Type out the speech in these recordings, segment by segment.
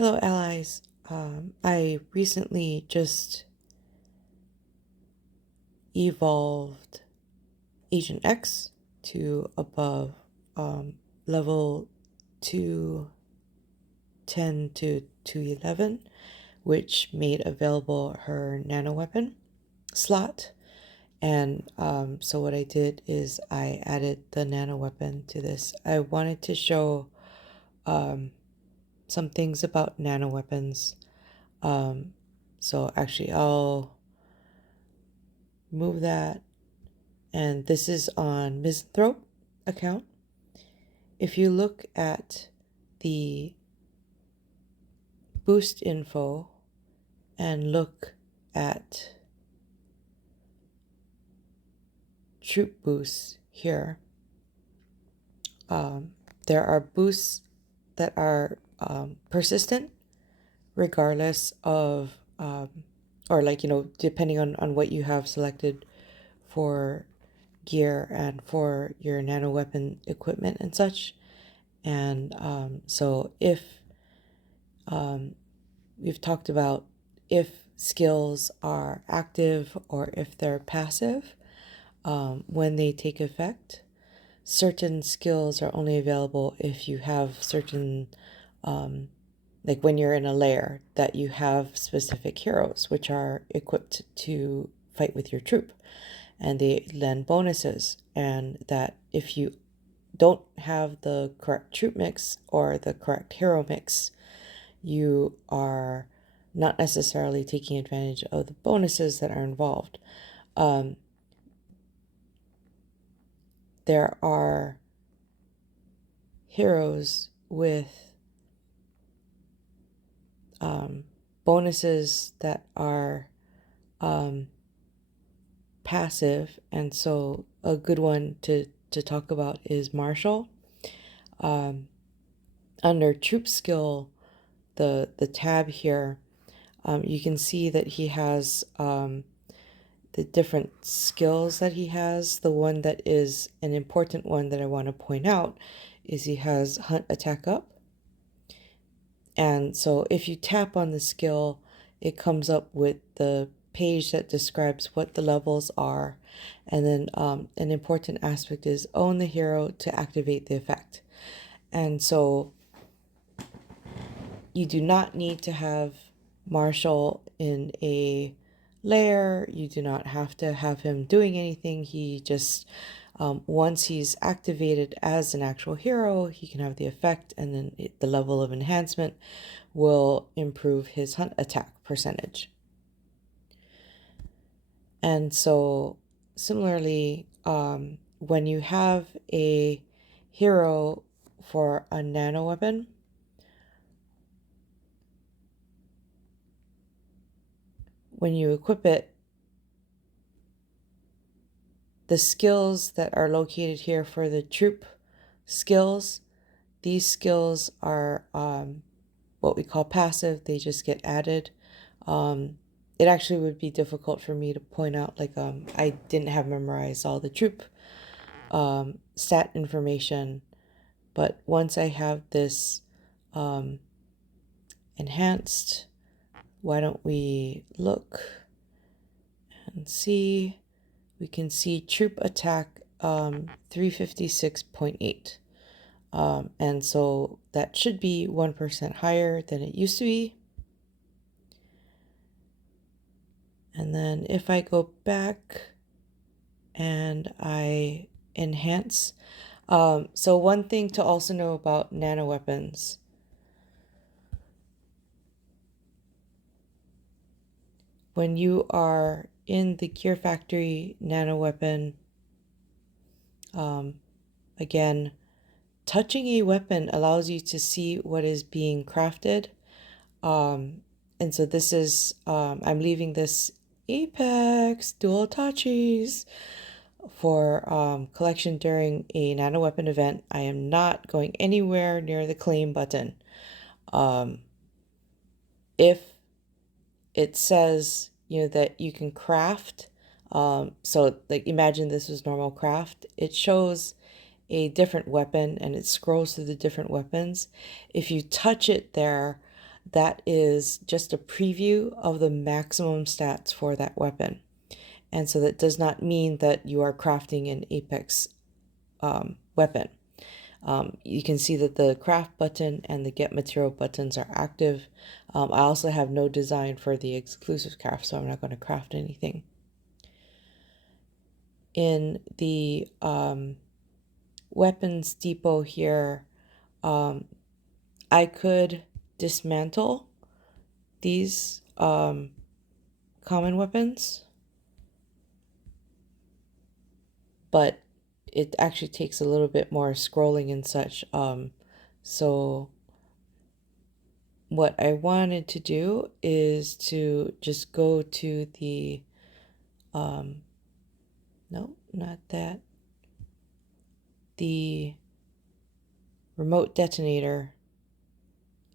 Hello, allies. I recently just evolved Agent X to above level 210 to 211, which made available her nanoweapon slot. And so what I did is I added the nanoweapon to this. I wanted to show some things about nanoweapons. So actually I'll move that, and this is on Misanthrope account. If you look at the boost info and look at troop boosts here, there are boosts that are persistent regardless of or depending on what you have selected for gear and for your nano weapon equipment and such. And so if we've talked about if skills are active or if they're passive when they take effect. Certain skills are only available if you have certain like when you're in a lair that you have specific heroes which are equipped to fight with your troop, and they lend bonuses, and that if you don't have the correct troop mix or the correct hero mix, you are not necessarily taking advantage of the bonuses that are involved. There are heroes with bonuses that are passive, and so a good one to talk about is Marshall. Under troop skill, the tab here, you can see that he has the different skills that he has. The one that is an important one that I want to point out is he has Hunt Attack Up. And so if you tap on the skill, it comes up with the page that describes what the levels are. And then an important aspect is own the hero to activate the effect. And so you do not need to have Marshall in a lair. You do not have to have him doing anything. He just, once he's activated as an actual hero, he can have the effect, and then the level of enhancement will improve his hunt attack percentage. And so similarly, when you have a hero for a nano weapon, when you equip it, the skills that are located here for the troop skills, these skills are what we call passive. They just get added. It actually would be difficult for me to point out, like I didn't have memorized all the troop stat information, but once I have this enhanced, why don't we look and see? We can see troop attack 356.8. And so that should be 1% higher than it used to be. And then if I go back and I enhance, so one thing to also know about nano weapons, when you are in the Gear Factory nano weapon, again, touching a weapon allows you to see what is being crafted. And so this is, I'm leaving this Apex Dual Tachis for collection during a nano weapon event. I am not going anywhere near the claim button. If it says, that you can craft, so like imagine this was normal craft, it shows a different weapon and it scrolls through the different weapons. If you touch it there, that is just a preview of the maximum stats for that weapon. And so that does not mean that you are crafting an Apex weapon. You can see that the craft button and the get material buttons are active. I also have no design for the exclusive craft, so I'm not going to craft anything. In the weapons depot here, I could dismantle these common weapons, but it actually takes a little bit more scrolling and such. So what I wanted to do is to just go to the, no, not that, the remote detonator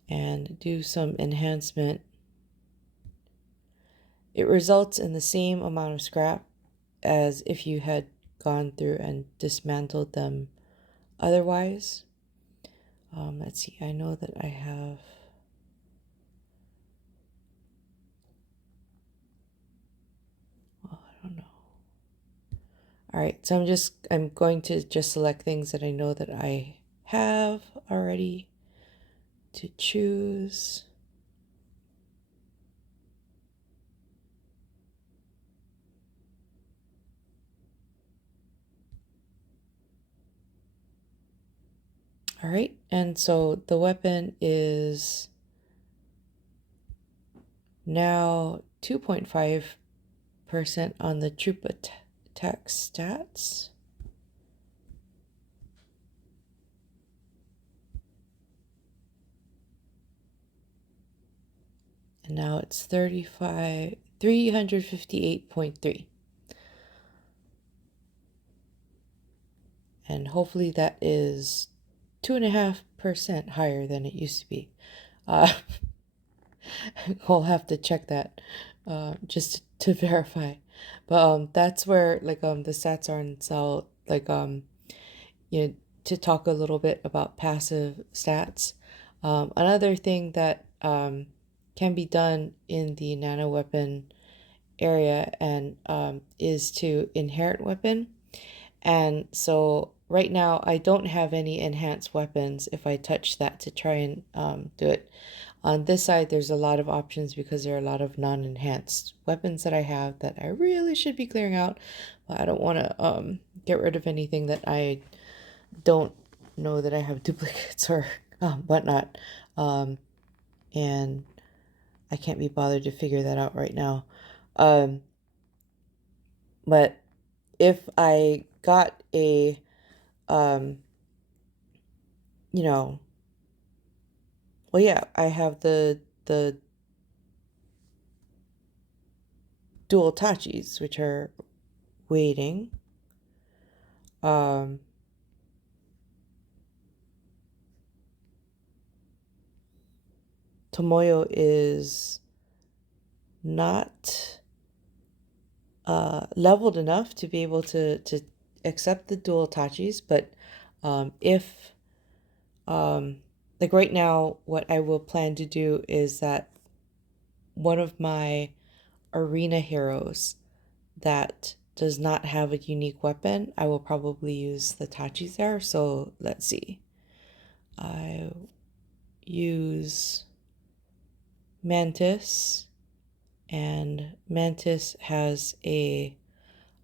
and do some enhancement. It results in the same amount of scrap as if you had gone through and dismantled them otherwise. Let's see, I know that I have, well, I don't know. All right, so I'm going to just select things that I know that I have already to choose. All right, and so the weapon is now 2.5% on the troop attack stats. And now it's 358.3. And hopefully that is 2.5% higher than it used to be. We'll have to check that just to verify. But that's where like the stats are in cell, like you know, to talk a little bit about passive stats. Another thing that can be done in the Nanoweapon area and is to inherit weapon. And so right now I don't have any enhanced weapons if I touch that to try and do it. On this side, there's a lot of options because there are a lot of non-enhanced weapons that I have that I really should be clearing out. But I don't want to get rid of anything that I don't know that I have duplicates or whatnot. And I can't be bothered to figure that out right now. But if I got a, you know, well, yeah, I have the dual tachis, which are waiting. Tomoyo is not leveled enough to be able to accept the dual tachis, but if like right now, what I will plan to do is that one of my arena heroes that does not have a unique weapon, I will probably use the tachis there. So let's see. I use Mantis, and Mantis has a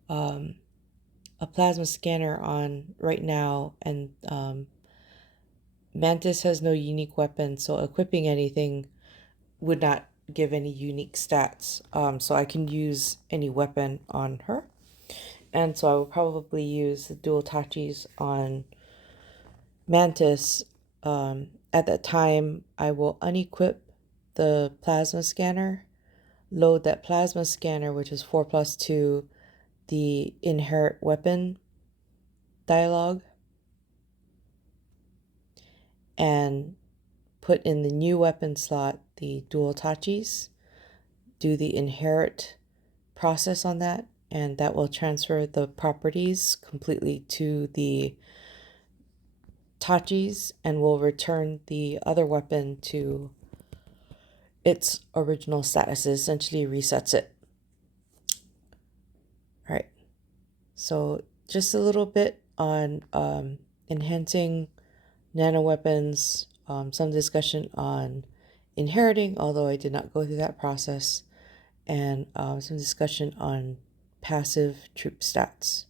plasma scanner on right now, and Mantis has no unique weapon, so equipping anything would not give any unique stats. So I can use any weapon on her. And so I will probably use the dual tachis on Mantis. At that time, I will unequip the plasma scanner, load that plasma scanner, which is 4+2, the inherit weapon dialogue, and put in the new weapon slot the dual tachis, do the inherit process on that, and that will transfer the properties completely to the tachis and will return the other weapon to its original status. It essentially resets it. All right. So just a little bit on enhancing nanoweapons, some discussion on inheriting, although I did not go through that process, and some discussion on passive troop stats.